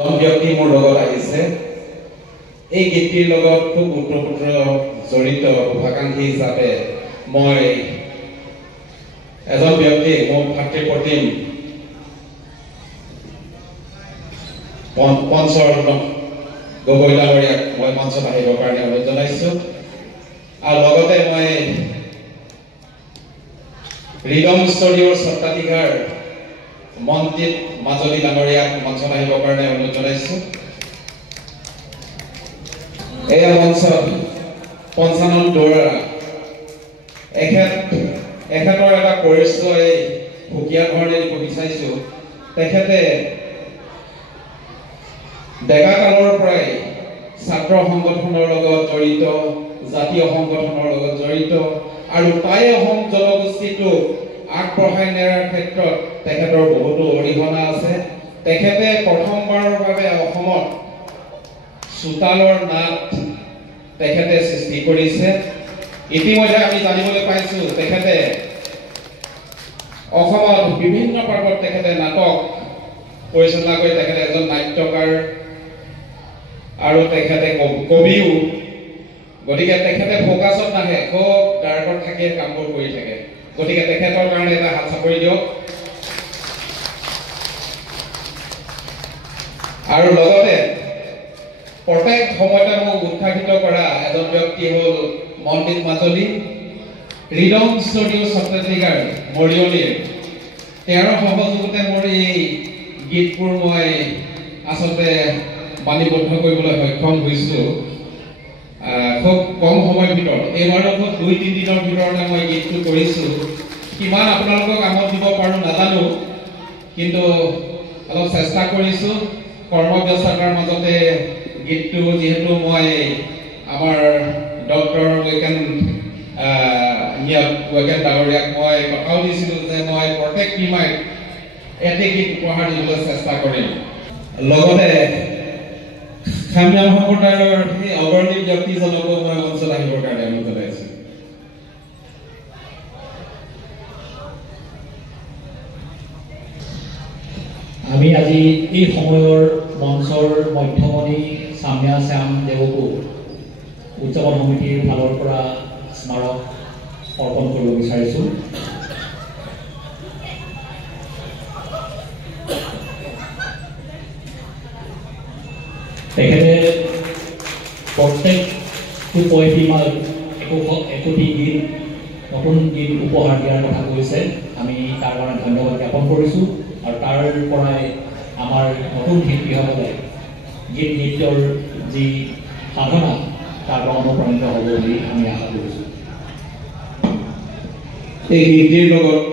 ব্যক্তি মোৰ লগত আহিছে এই গীতটিৰ লগত খুব ওতঃপ্ৰোত জড়িত শুভাকাংক্ষী হিচাপে মই এজন ব্যক্তি মোৰ ভাতৃ প্ৰতিম পঞ্চৰত্ন গগৈ ডাঙৰীয়াক মই মঞ্চত আহিবৰ কাৰণে অনুৰোধ জনাইছোঁ আৰু লগতে মই ৰিদম ষ্টুডিঅ'ৰ স্বত্বাধিকাৰ মন্দিত মাজলী ডাঙৰীয়াক মঞ্চত আহিবৰ কাৰণে অনুৰোধ জনাইছোঁ এয়া মঞ্চত পঞ্চানন দৌৰা এখেতৰ এটা পৰিচয় সুকীয়া ধৰণে দিব বিচাৰিছোঁ তেখেতে ডেকা কালৰ পৰাই ছাত্ৰ সংগঠনৰ লগত জড়িত জাতীয় সংগঠনৰ লগত জড়িত আৰু টাই অসম জনগোষ্ঠীটো আগবঢ়াই নিয়াৰ ক্ষেত্ৰত তেখেতৰ বহুতো অৰিহণা আছে তেখেতে প্ৰথমবাৰৰ বাবে অসমত চোতালৰ নাট তেখেতে সৃষ্টি কৰিছে ইতিমধ্যে আমি জানিবলৈ পাইছোঁ তেখেতে অসমত বিভিন্ন পৰ্বত তেখেতে নাটক পৰিচালনা কৰি তেখেতে এজন নাট্যকাৰ আৰু তেখেতে কবিও গতিকে তেখেতে ফোকাছত নাহে খুব ডাৰ্কত থাকি কামবোৰ কৰি থাকে গতিকে তেখেতৰ কাৰণে এটা হাত চাপৰি দিয়ক আৰু লগতে প্ৰত্যেক সময়তে মোক উৎসাহিত কৰা এজন ব্যক্তি হ'ল মন্দিত মাজলী ৰিদম ষ্টুডিঅ' স্বত্বাধিকাৰ মৰিয়নিৰ তেওঁৰ সহযোগতে মোৰ এই গীতবোৰ মই আচলতে বাণীবদ্ধ কৰিবলৈ সক্ষম হৈছোঁ খুব কম সময়ৰ ভিতৰত এইবাৰো খুব 2-3 দিনৰ ভিতৰতে মই গীতটো কৰিছোঁ কিমান আপোনালোকক আমোদ দিব পাৰোঁ নাজানো কিন্তু অলপ চেষ্টা কৰিছোঁ কৰ্মব্যস্ততাৰ মাজতে গীতটো যিহেতু মই আমাৰ ডক্টৰ ৱেকেন ডাঙৰীয়াক মই কথাও দিছিলোঁ যে মই প্ৰত্যেক টিমাইত এটি গীত উপহাৰ দিবলৈ চেষ্টা কৰিম লগতে খামীয়া সম্প্ৰদায়ৰ সেই অগ্ৰণী ব্যক্তিজনকো মই মঞ্চত আহিবৰ কাৰণে অনুৰোধ জনাইছোঁ আমি আজি এই সময়ৰ মঞ্চৰ মধ্যমণি চামিয়া শ্যাম দেৱকো উদযাপন সমিতিৰ ফালৰ পৰা স্মাৰক অৰ্পণ কৰিব বিচাৰিছোঁ তেখেতে প্ৰত্যেকটো পইটিমাল একোটি গীত নতুন গীত উপহাৰ দিয়াৰ কথা কৈছে আমি তাৰ কাৰণে ধন্যবাদ জ্ঞাপন কৰিছোঁ আৰু তাৰ পৰাই আমাৰ নতুন শিল্পীসকলে গীত নৃত্যৰ যি সাধনা তাৰ পৰা অনুপ্ৰাণিত হ'ব বুলি আমি আশা কৰিছোঁ এই গীতটিৰ লগত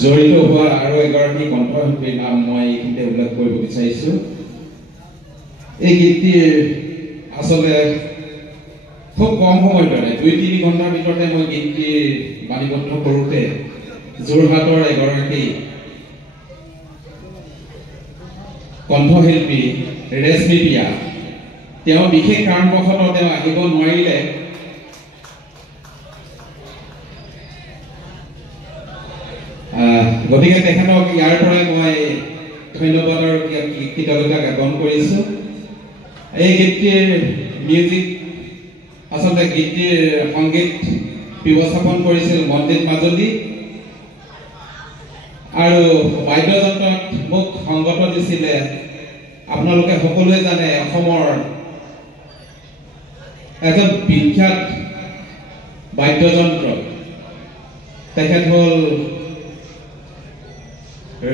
জড়িত হোৱা আৰু এগৰাকী কণ্ঠশিল্পীৰ নাম মই এইখিনিতে উল্লেখ কৰিব বিচাৰিছোঁ এই গীতটিৰ আচলতে খুব কম সময় ধৰে 2-3 ঘণ্টাৰ ভিতৰতে মই গীতটিৰ বাণীবদ্ধ কৰোঁতে যোৰহাটৰ এগৰাকী কণ্ঠশিল্পী ৰেশমী পিয়া তেওঁ বিশেষ কাৰণবশতঃ তেওঁ আহিব নোৱাৰিলে গতিকে তেখেতক ইয়াৰ পৰাই মই ধন্যবাদৰ কৃতজ্ঞতা জ্ঞাপন কৰিছোঁ এই গীতটিৰ মিউজিক আচলতে গীতটিৰ সংগীত ব্যৱস্থাপন কৰিছিল মন্দিত মাজলী আৰু বাদ্যযন্ত্ৰত মোক সংগত দিছিলে আপোনালোকে সকলোৱে জানে অসমৰ এজন বিখ্যাত বাদ্যযন্ত্ৰ তেখেত হ'ল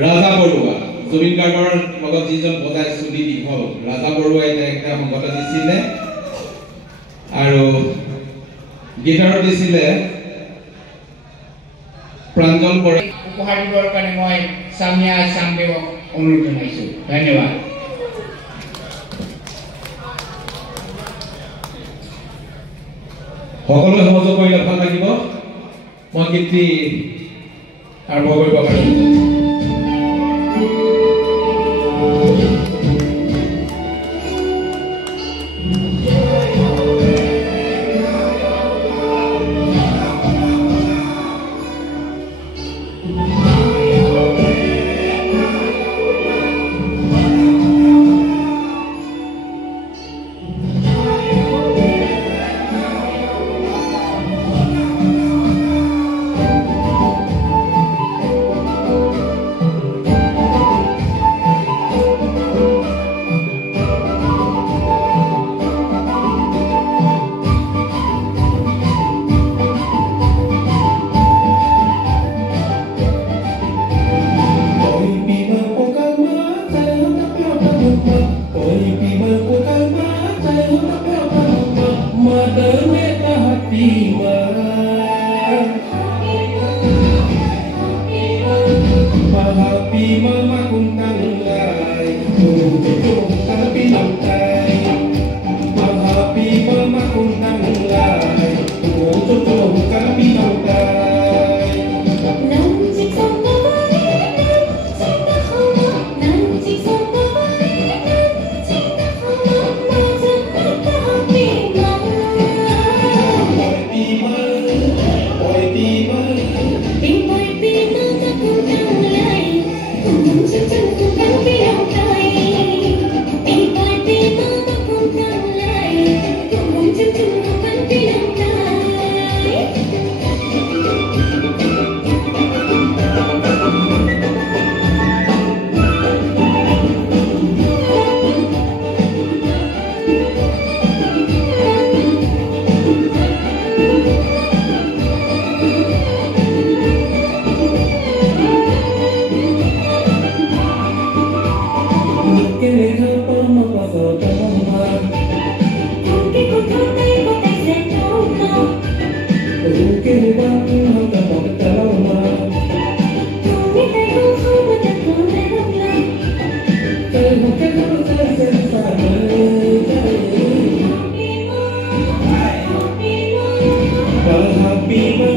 ৰাজা বৰুৱা জুবিন গাৰ্গৰ লগত যিজন বজাই চুলি দীঘল ৰাজা বৰুৱাই তেখেতে সংগত দিছিলে আৰু গীটাৰো দিছিলে প্ৰাঞ্জল বৰা উপহাৰ দিবৰ কাৰণে মই চামিয়া শ্যামদেৱক অনুৰোধ জনাইছোঁ ধন্যবাদ সকলোৱে সহযোগ কৰিলে ভাল লাগিব মই গীতটি আৰম্ভ কৰিব পাৰিম Happy